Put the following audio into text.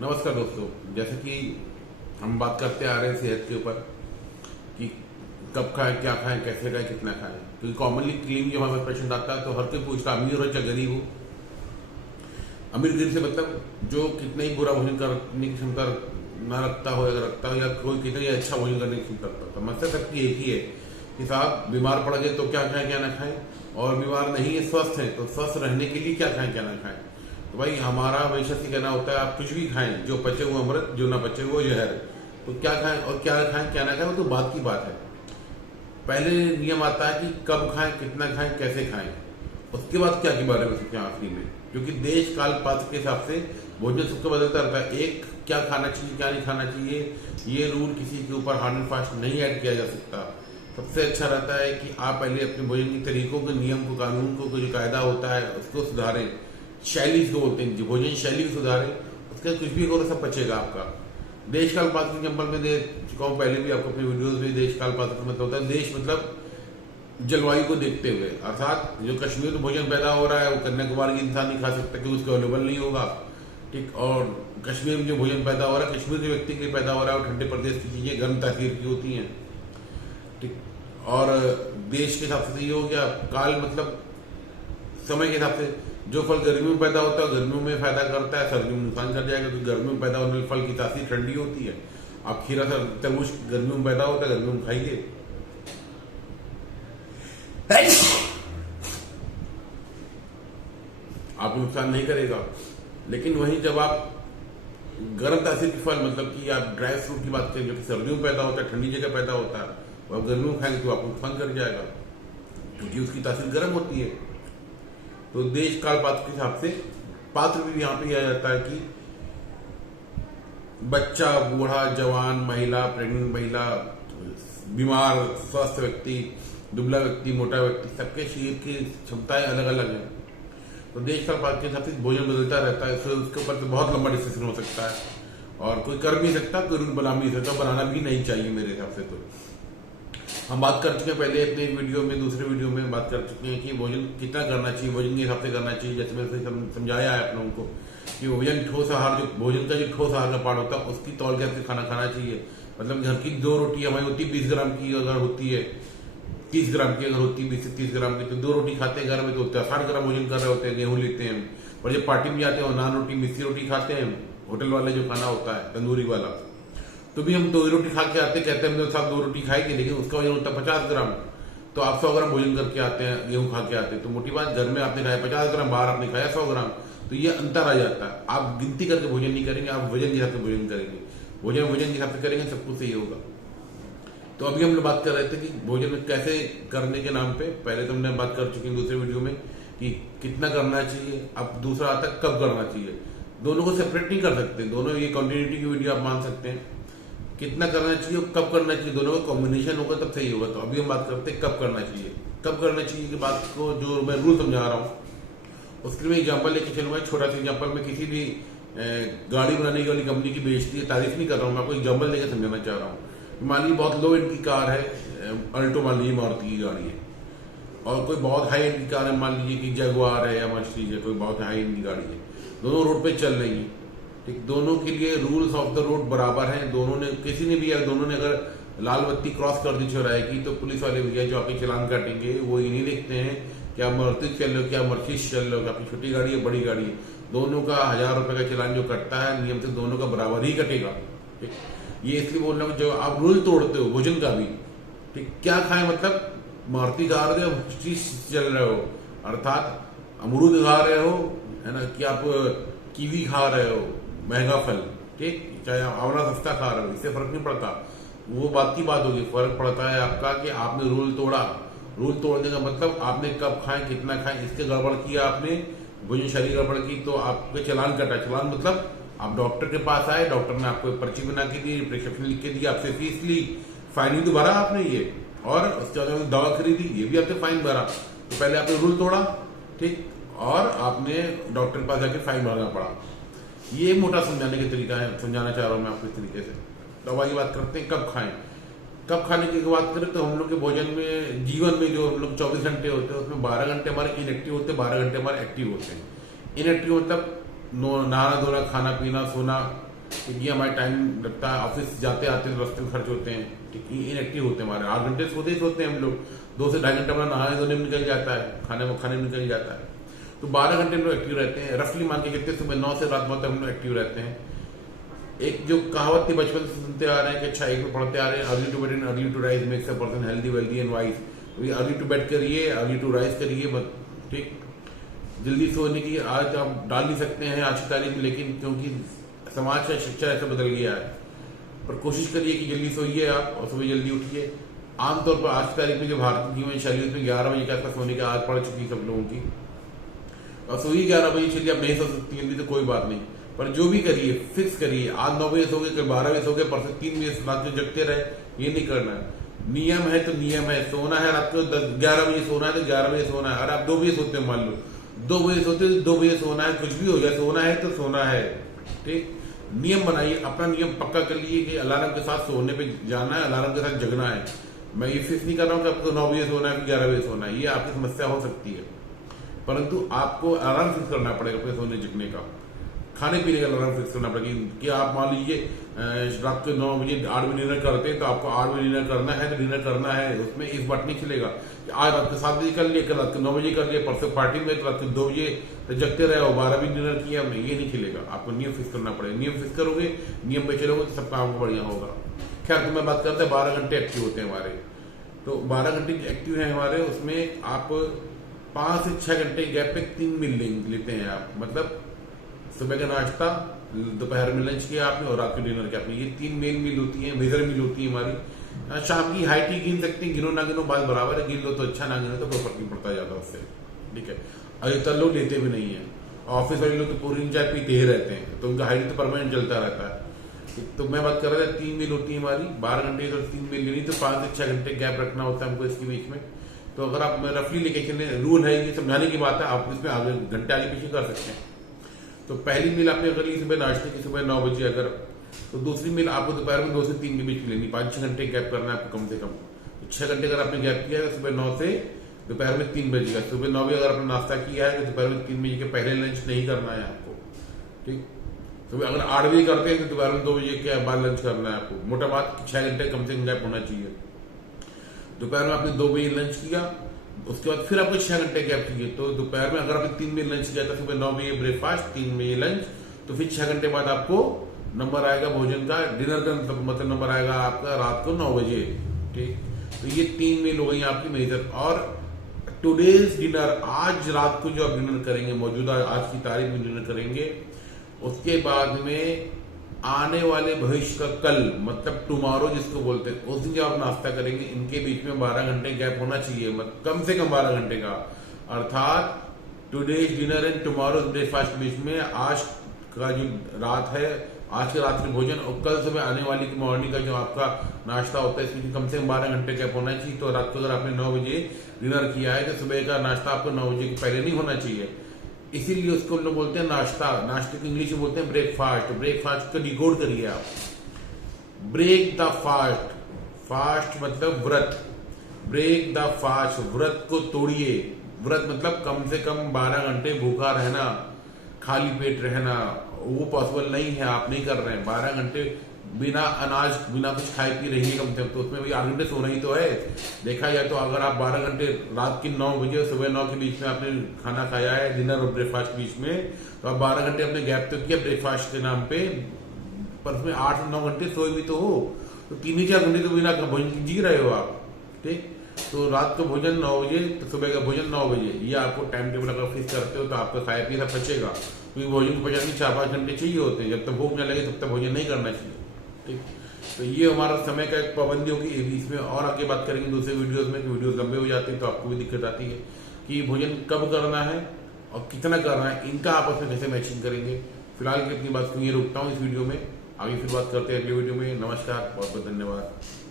नमस्कार दोस्तों। जैसे कि हम बात करते आ रहे हैं सेहत के ऊपर कि कब खाएं, क्या खाएं, कैसे खाएं, कितना खाएं। क्योंकि कॉमनली क्लीन जो हमारे पेशेंट आता है तो हर कोई पूछता है अमीर हो चाहे गरीब हो। अमीर गरीब से मतलब जो कितना ही बुरा भोजन करने की क्षमता ना रखता हो या रखता हो, या कोई कितना ही अच्छा भोजन करने की क्षमता रखता हो। समस्या सबकी एक ही है कि साहब बीमार पड़ गए तो क्या खाएं क्या ना खाएं, और बीमार नहीं है स्वस्थ है तो स्वस्थ रहने के लिए क्या खाएं क्या ना खाएं। तो भाई हमारा हमेशा से कहना होता है आप कुछ भी खाएं, जो पचे वो अमृत, जो ना पचे वो जहर। तो क्या खाएं और क्या खाएं क्या ना खाएं वो तो बात की बात है। पहले नियम आता है कि कब खाएं, कितना खाएं, कैसे खाएं। उसके बाद क्या के बारे में सोचें आखिरी में, क्योंकि देश काल पात्र के हिसाब से भोजन सबको बदलता रहता है। एक क्या खाना चाहिए क्या नहीं खाना चाहिए ये रूल किसी के ऊपर हार्ड एंड फास्ट नहीं ऐड किया जा सकता। सबसे अच्छा रहता है कि आप पहले अपने भोजन के तरीकों को, नियम को, कानून को, जो कायदा होता है उसको सुधारें। शैली को बोलते हैं, जो भोजन शैली को सुधारें, उसका कुछ भी करो सब बचेगा आपका। देश काल पात्र एग्जाम्पल में दे चुका हूँ पहले भी आपको अपने वीडियोस में। देश काल पात्र मतलब होता है देश मतलब जलवायु को देखते हुए, अर्थात जो कश्मीर में भोजन पैदा हो रहा है वो कन्याकुमारी के इंसान नहीं खा सकता क्योंकि उसको अवेलेबल नहीं होगा। ठीक, और कश्मीर में जो भोजन पैदा हो रहा है कश्मीर के व्यक्ति के लिए पैदा हो रहा है, वो ठंडे प्रदेश की चीजें गर्म तासीर की होती हैं। ठीक, और देश के हिसाब से ये हो गया। काल मतलब समय के हिसाब से जो फल गर्मियों में पैदा होता है गर्मियों में फायदा करता है, सर्दियों में नुकसान कर जाएगा, क्योंकि गर्मियों में पैदा होने वाले फल की तासीर ठंडी होती है। आप खीरा तरबूज गर्मियों में पैदा होता है, गर्मियों में खाइए, आपको नुकसान नहीं करेगा। लेकिन वहीं जब आप गर्म तासीर की फल मतलब कि आप ड्राई फ्रूट की बात करें जो कि सर्दियों में पैदा होता है, ठंडी जगह पैदा होता है, और आप गर्मियों में खाएंगे तो आपको नुकसान कर जाएगा क्योंकि उसकी तासीर गर्म होती है। तो देश काल पात्र के हिसाब से पात्र भी यहाँ पे आ जाता है कि बच्चा, बूढ़ा, जवान, महिला, प्रेग्नेंट महिला, बीमार, स्वस्थ व्यक्ति, दुबला व्यक्ति, मोटा व्यक्ति, सबके शरीर की क्षमताएं अलग अलग हैं। तो देश काल पात्र के हिसाब से भोजन बदलता रहता है। उसके ऊपर तो बहुत लंबा डिस्कशन हो सकता है और कोई कर भी सकता, कोई रूल बना भी सकता, बनाना भी नहीं चाहिए मेरे हिसाब से। तो हम बात कर चुके हैं पहले अपने वीडियो में, दूसरे वीडियो में बात कर चुके हैं कि भोजन कितना करना चाहिए, भोजन के हिसाब से करना चाहिए। जैसे मैंने समझाया है आप लोगों को कि भोजन ठोस आहार, जो भोजन का जो ठोस आहार का पार्ट होता है उसकी तौल के हिसाब से खाना खाना चाहिए। मतलब घर की 2 रोटी हमारी होती है 20 ग्राम की, अगर होती है 30 ग्राम की, अगर होती है 20 से 30 ग्राम की, तो 2 रोटी खाते हैं घर में तो 60 ग्राम भोजन कर रहे होते हैं, गेहूं लेते हैं। और जब पार्टी में जाते हैं और नान रोटी, मिस्सी रोटी खाते हैं, होटल वाले जो खाना होता है तंदूरी वाला, तो भी हम 2 रोटी खा के आते, कहते हैं हम साथ 2 रोटी खाएंगे, लेकिन उसका वजन होता है 50 ग्राम। तो आप 100 ग्राम भोजन करके आते हैं, गेहूं खा के आते हैं, तो मोटी बात घर में आपने खाया 50 ग्राम, बाहर आपने खाया 100 ग्राम। तो ये अंतर आ जाता है। आप गिनती करके भोजन नहीं करेंगे, आप वजन के हिसाब से भोजन करेंगे। भोजन के हिसाब से करेंगे, सब कुछ सही होगा। तो अभी हम लोग बात कर रहे थे कि भोजन कैसे करने के नाम पे, पहले तो हमने बात कर चुके हैं दूसरे वीडियो में कि कितना करना चाहिए, अब दूसरा आता है कब करना चाहिए। दोनों को सेपरेट नहीं कर सकते, दोनों ये कंटिन्यूटी की वीडियो आप मान सकते हैं। कितना करना चाहिए और कब करना चाहिए, दोनों का कॉम्बिनेशन होगा तब सही होगा। तो अभी हम बात करते हैं कब करना चाहिए। कब करना चाहिए की बात को जो मैं रूल समझा रहा हूँ उसके लिए मैं एग्जाम्पल लेके चलूंगा। छोटा सा एग्जाम्पल में किसी भी गाड़ी बनाने वाली कंपनी की बेइज्जती है, तारीफ नहीं कर रहा हूँ, मैं आपको एग्जाम्पल लेकर समझाना चाह रहा हूँ। मान लीजिए बहुत लो एंड की कार है, अल्टो मान लीजिए मारुति की गाड़ी है, और कोई बहुत हाई एंड की कार है, मान लीजिए कि जगुआर है या मर्सिडीज है, कोई बहुत हाई एंड की गाड़ी है। दोनों रोड पे चल रही है, ठीक, दोनों के लिए रूल्स ऑफ द रोड बराबर हैं। दोनों ने, किसी ने भी अगर दोनों ने अगर लाल बत्ती क्रॉस कर दी चौराहे की, तो पुलिस वाले भैया जो आपके चलान काटेंगे वो ये नहीं देखते हैं कि आप मारुति चल रहे हो, क्या मर्सिडीज चल रहे हो, आपकी छोटी गाड़ी है बड़ी गाड़ी है। दोनों का 1000 रुपए का चलान जो कटता है नियम से दोनों का बराबर ही कटेगा। ठीक, ये इसलिए बोल रहा हूँ जो आप रूल तोड़ते हो भोजन का भी, ठीक, क्या खाए मतलब मारुति खा रहे हो, मर्सिडीज चल रहे हो, अर्थात अमरूद खा रहे हो, है ना, कि आप कीवी खा रहे हो, महंगा फल, ठीक, चाहे आंवला सस्ता खा रहे हो, इससे फर्क नहीं पड़ता। वो बात की बात होगी, फर्क पड़ता है आपका कि आपने रूल तोड़ा। रूल तोड़ने का मतलब आपने कब खाएं, कितना खाएं, इसके गड़बड़ किया आपने, भोजन शैली गड़बड़ की तो आपके चलान कटा। चलान मतलब आप डॉक्टर के पास आए, डॉक्टर ने आपको पर्ची बना के दी, प्रिस्क्रिप्शन लिख के दी, आपसे फीस ली, फाइन भी तो भरा आपने ये, और उसके बाद दवा खरीदी, ये भी आपने फाइन भरा। तो पहले आपने रूल तोड़ा, ठीक, और आपने डॉक्टर के पास जाके फाइन भरना पड़ा। ये मोटा समझाने का तरीका है, समझाना चाह रहा हूं मैं आपको इस तरीके से। तो अब आगे बात करते हैं कब खाएं। कब खाने की बात करें तो हम लोग के भोजन में, जीवन में जो हम लोग 24 घंटे होते हैं उसमें 12 घंटे हमारे इनएक्टिव होते हैं, 12 घंटे हमारे एक्टिव होते हैं। इनएक्टिव मतलब नहाना धोना, खाना पीना, सोना, क्योंकि हमारे टाइम लगता है, ऑफिस जाते आते रास्ते में खर्च होते हैं, ठीक, इनएक्टिव होते हैं हमारे, 8 घंटे सोते ही सोते हैं हम लोग, 2 से 2.5 घंटा हमारा नहाने धोने में निकल जाता है, खाने में निकल जाता है, तो 12 घंटे हम लोग एक्टिव रहते हैं। रफली मान के चलते सुबह 9 से रात 9 तक हम लोग एक्टिव रहते हैं। एक जो कहावत थी बचपन से सुनते आ रहे हैं कि अच्छा एक में पढ़ते आ रहे हैं, early to bed and early to rise makes a person healthy wealthy and wise. Early to bed करिए, अर्ली टू राइज करिए, ठीक, जल्दी सोने की आज आप डाल नहीं सकते हैं आज की तारीख में, लेकिन क्योंकि समाज का शिक्षा ऐसा बदल गया है, पर कोशिश करिए कि जल्दी सोइए आप और सुबह जल्दी उठिए। आमतौर पर आज की तारीख में जो भारतीय जीवन शैली उसमें 11 बजे के आसपास सोने की आदत पड़ चुकी है सब लोगों की, और सोइए 11 बजे। चलिए आप नहीं सो सकती जल्दी तो कोई बात नहीं, पर जो भी करिए फिक्स करिए, आज 9 बजे सोगे, कल 12 बजे सोगे, परसों 3 बजे रात को जगते रहे, ये नहीं करना है। नियम है तो नियम है, सोना है रात को 11 बजे सोना है तो 11 बजे सोना है। अरे आप 2 बजे सोते हो, मान लो 2 बजे सोते हो, 2 बजे सोना है, कुछ भी हो जाए सोना है तो सोना है, ठीक। नियम बनाइए, अपना नियम पक्का कर लीजिए कि अलार्म के साथ सोने पे जाना है, अलार्म के साथ जगना है। मैं ये फिक्स नहीं कर रहा हूँ कि आपको 9 बजे सोना है, 11 बजे सोना है, ये आपकी समस्या हो सकती है, परंतु आपको अलार्म फिक्स करना पड़ेगा अपने सोने जगने का। खाने पीने का अलार्म फिक्स करना पड़ेगा कि आप मान लीजिए रात को 9 बजे 8 बजे डिनर करते हैं, तो आपको 8 बजे डिनर करना है तो डिनर करना है, उसमें इस बात नहीं चलेगा कि आज रात को 7 बजे कर लिया, कल रात को 9 बजे कर लिया, परसों पार्टी में तो रात को 2 बजे तो जगते रहे और 12 बजे डिनर किया, हमने ये नहीं चलेगा। आपको नियम फिक्स करना पड़ेगा, नियम फिक्स करोगे, नियम पे चलोगे तो सब काम बढ़िया होगा। खैर, तो मैं बात करते हैं 12 घंटे एक्टिव होते हैं हमारे, तो 12 घंटे एक्टिव है हमारे, उसमें आप 5 से 6 घंटे गैप पे 3 मील लेते हैं आप, मतलब सुबह का नाश्ता, दोपहर में लंच किया आपने और रात को डिनर किया आपने, ये 3 मील होती है, मेजर मील होती है हमारी। शाम की हाई टी गिन सकते हैं, गिनो ना गिनो बात बराबर है, गिन लो तो अच्छा, ना गिनो तो कोई फर्क नहीं पड़ता जाता उससे, ठीक है। अधिकतर लोग लेते भी नहीं है, ऑफिस वाले लोग तो पूरी दिन चाय पीते ही रहते हैं, तो उनका हाई टी तो परमानेंट चलता रहता है। तो मैं बात कर रहा था 3 मील होती है हमारी, 12 घंटे तो 3 मील लेनी, तो 5 से 6 घंटे गैप रखना होता है हमको इसके बीच में। तो अगर आप रफली लेके चले, रूल है ये, समझाने की बात है, आप इसमें आगे घंटे आगे पीछे कर सकते हैं। तो पहली मील आपने अगर ली सुबह नाश्ते की, सुबह 9 बजे अगर, तो दूसरी मील आपको दोपहर में 2 से 3 के बीच में लेनी, 5-6 घंटे गैप करना है आपको कम से कम। तो 6 घंटे अगर आपने गैप किया है सुबह 9 से दोपहर में 3 बजे का, सुबह 9 बजे अगर आपने नाश्ता किया है तो दोपहर में 3 बजे के पहले लंच नहीं करना है आपको, ठीक। सुबह अगर 8 बजे करते हैं तो दोपहर में 2 बजे के बाद लंच करना है आपको। मोटा बात 6 घंटे कम से कम गैप होना चाहिए। दोपहर में आपने 2 बजे लंच किया, उसके बाद फिर आपको 6 घंटे गैप चाहिए, तो दोपहर में अगर आपने 3 बजे लंच किया था, सुबह 9 बजे ब्रेकफास्ट, 3 बजे लंच, तो फिर 6 घंटे बाद आपको नंबर आएगा भोजन का, डिनर का मतलब नंबर आएगा आपका रात को 9 बजे, ठीक। तो ये 3 मील हो गई आपकी मेजर। और टुडेज डिनर, आज रात को जो आप डिनर करेंगे, मौजूदा आज की तारीख में डिनर करेंगे, उसके बाद में आने वाले भविष्य का कल, मतलब टुमारो जिसको बोलते हैं, उस दिन जब आप नाश्ता करेंगे, इनके बीच में 12 घंटे गैप होना चाहिए, मतलब कम से कम 12 घंटे का। अर्थात today's dinner and tomorrow breakfast के बीच में आज का जो रात है, आज के रात्रि भोजन और कल सुबह आने वाली मॉर्निंग का जो आपका नाश्ता होता है, इसमें कम से कम 12 घंटे गैप होना चाहिए। तो रात को अगर आपने 9 बजे डिनर किया है तो सुबह का नाश्ता आपको 9 बजे के पहले नहीं होना चाहिए, इसीलिए उसको लोग बोलते हैं नाश्ता। नाश्ते को इंग्लिश में बोलते हैं ब्रेकफास्ट। ब्रेकफास्ट को डिकोड करिए आप, ब्रेक द फास्ट, फास्ट मतलब व्रत, ब्रेक द फास्ट, व्रत को तोड़िए। व्रत मतलब कम से कम 12 घंटे भूखा रहना, खाली पेट रहना, वो पॉसिबल नहीं है, आप नहीं कर रहे हैं। 12 घंटे बिना अनाज, बिना कुछ खाए पी रहिए कम से कम, तो उसमें भी 8 घंटे सोना ही तो है। देखा जाए तो अगर आप 12 घंटे रात की 9 बजे और सुबह 9 के बीच में आपने खाना खाया है, डिनर और ब्रेकफास्ट के बीच में, तो आप 12 घंटे आपने गैप तो किया ब्रेकफास्ट के नाम पे, पर उसमें 8 से 9 घंटे सोए भी तो हो, तो 3-4 घंटे तो बिना भोजन जी रहे हो आप, ठीक। तो रात को भोजन 9 बजे, तो सुबह का भोजन 9 बजे, ये आपको टाइम टेबल अगर फिक्स करते हो तो आपका खाया पिया पचेगा, क्योंकि भोजन को पचाने 4-5 घंटे चाहिए होते हैं, जब तक भूख न लगे तब तक भोजन नहीं करना चाहिए, ठीक। तो ये हमारा समय का एक पाबंदी होगी। इसमें और आगे बात करेंगे दूसरे वीडियोस में, कि वीडियोस लंबे हो जाते हैं तो आपको भी दिक्कत आती है कि भोजन कब करना है और कितना करना है, इनका आपस में कैसे मैचिंग करेंगे। फिलहाल की अपनी बात को ये रोकता हूँ इस वीडियो में, आगे फिर बात करते हैं अगले वीडियो में। नमस्कार, बहुत बहुत धन्यवाद।